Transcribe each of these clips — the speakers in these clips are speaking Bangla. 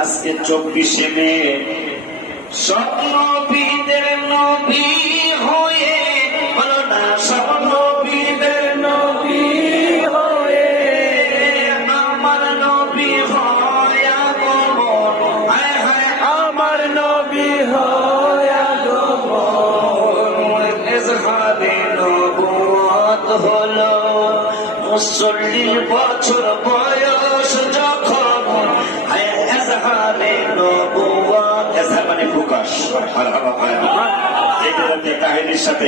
আজকে 24শে মে সব নবীদের নবী হয়ে বলো না, সব নবীদের নবী হয়ে আমার নবী হয় আগমন, হায় হায় আমার নবী হয় আগমন। ইজহারে নবুয়ত হলো 40 বছর বয়স যখন, হায় ইজহারে নবুয়ত, ইজহার মানে প্রকাশ। কাহিনীর সাথে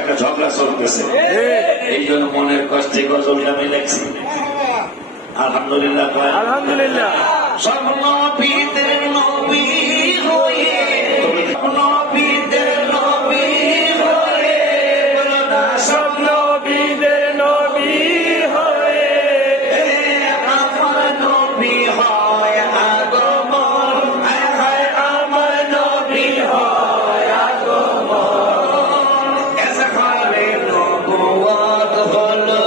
একটা ঝগড়া চলতেছে, এই জন্য মনের কষ্টে গজলটা আমি লেখছি। আলহামদুলিল্লাহ, আলহামদুলিল্লাহ। সব নবীদের নবী হয়ে, নবীদের নবী হয়ে বলো না, সব নবীদের নবী হয়ে আমার নবী হয় আগমন, হায় হায় আমার নবী হয় আগমন। ইজহারে নবুয়ত হলো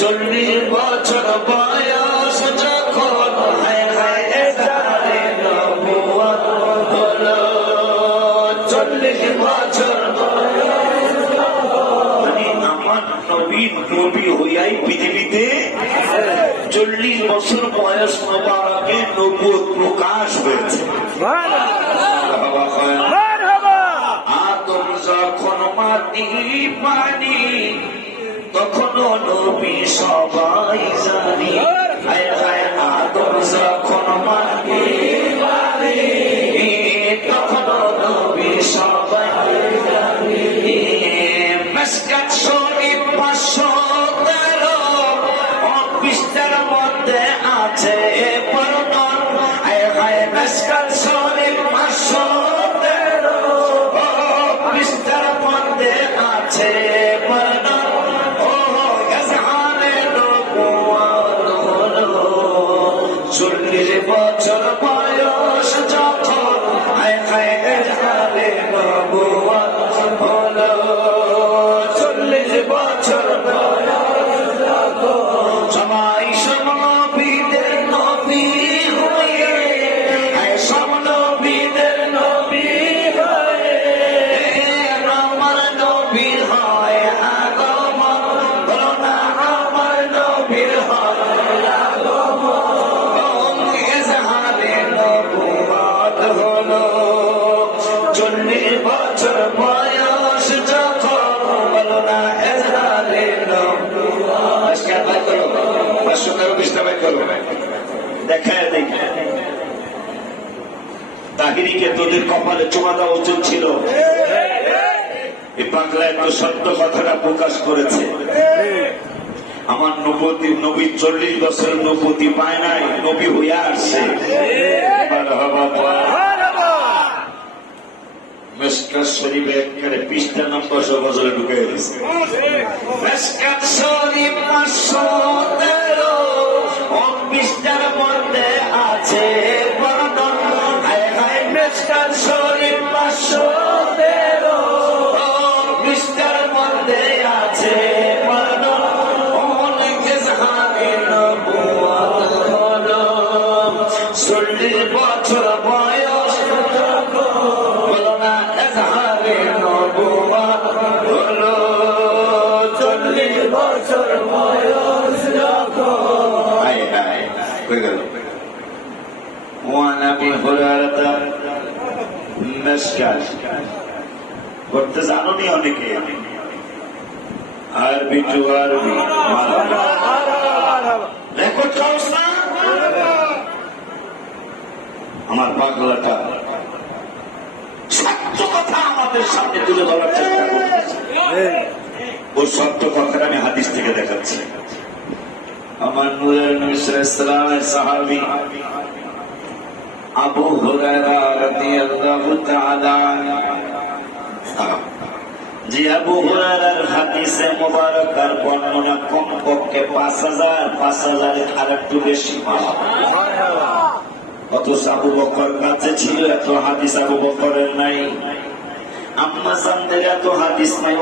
40 বছর বয়স যখন, হায় হায় ইজহারে নবুয়ত হলো 40 বছর বয়স যখন। মানে আমার নবী হইয়াই পৃথিবীতে 40 বছর বয়স মোবারকে নবুয়ত প্রকাশ হয়েছে। আদম যখন মাটি পানি তখনও নবী সবাই জানি, হায় হায় আদম যখন মাটি পানি তখনও নবী সবাই জানি। মিশকাত শরীফ 513 পৃষ্ঠার মধ্যে আছে বর্ণন, হায় হায় মিশকাত শরীফ 513 পৃষ্ঠার মধ্যে আছে বর্ণন। ও ইজহারে নবুয়ত হলো 40 বছর বয়স যখন, হায় হায় ইজহারে নবুয়ত হলো 40 বছর বয়স যখন। সবাই সব নবীদের নবী হয়ে, হায় সব নবীদের নবী হয়ে আমার নবী হয় আগমন, বলো না আমার নবীর হয় আগমন। ইজহারে নবুয়ত হলো 40 বছর বয়স যখন, বলো না ইজহারে নবুয়ত। দেখায় দেখি তাহিরিকে তোদের কপালে চুমা দেওয়া উচিত ছিল। এই বাংলায় তো সত্য কথাটা প্রকাশ করেছে। আমার নবী 40 বছরের নবুয়তি পায় নাই, নবী হইয়া আসছে। মিশকাত শরীফে একেবারে পৃষ্ঠা নম্বর গজলে ঢুকে গেছে। মিশকাত শরীফ 513 পৃষ্ঠার মধ্যে আছে বর্ণন, হায় হায় মিশকাত শরীফ 513 পৃষ্ঠার মধ্যে আছে বর্ণন। ইজহারে নবুয়ত হলো 40 বছর বয়স যখন, বলো না ইজহারে নবুয়ত হলো 40 বছর বয়স যখন। হায় হায় হয়ে গেল। ওয়ান আবি হুরায়রা মিশকাত পড়তে জানো নি অনেকে, আরবি টু আরবি রেকর্ড করছ না। আমার বাংলাটা সত্য কথা আমাদের সামনে তুলে ধরার চেষ্টা করতেছে। ওর সত্য কথাটা আমি হাদিস থেকে দেখাচ্ছি। আমার নূরের নবী সাল্লাল্লাহু আলাইহি সাহাবী আবু হুরায়রা রাদিয়াল্লাহু তাআলা যে আবু হুরায়রার হাদিসে মুবারকার বর্ণনা কমপক্ষে 5000 আর একটু বেশি পাওয়া। অথচ আবু বকর কাছে ছিল, এত হাদিস আবু বকরের নাই। আম্মা জানদের এত হাদিস নাই।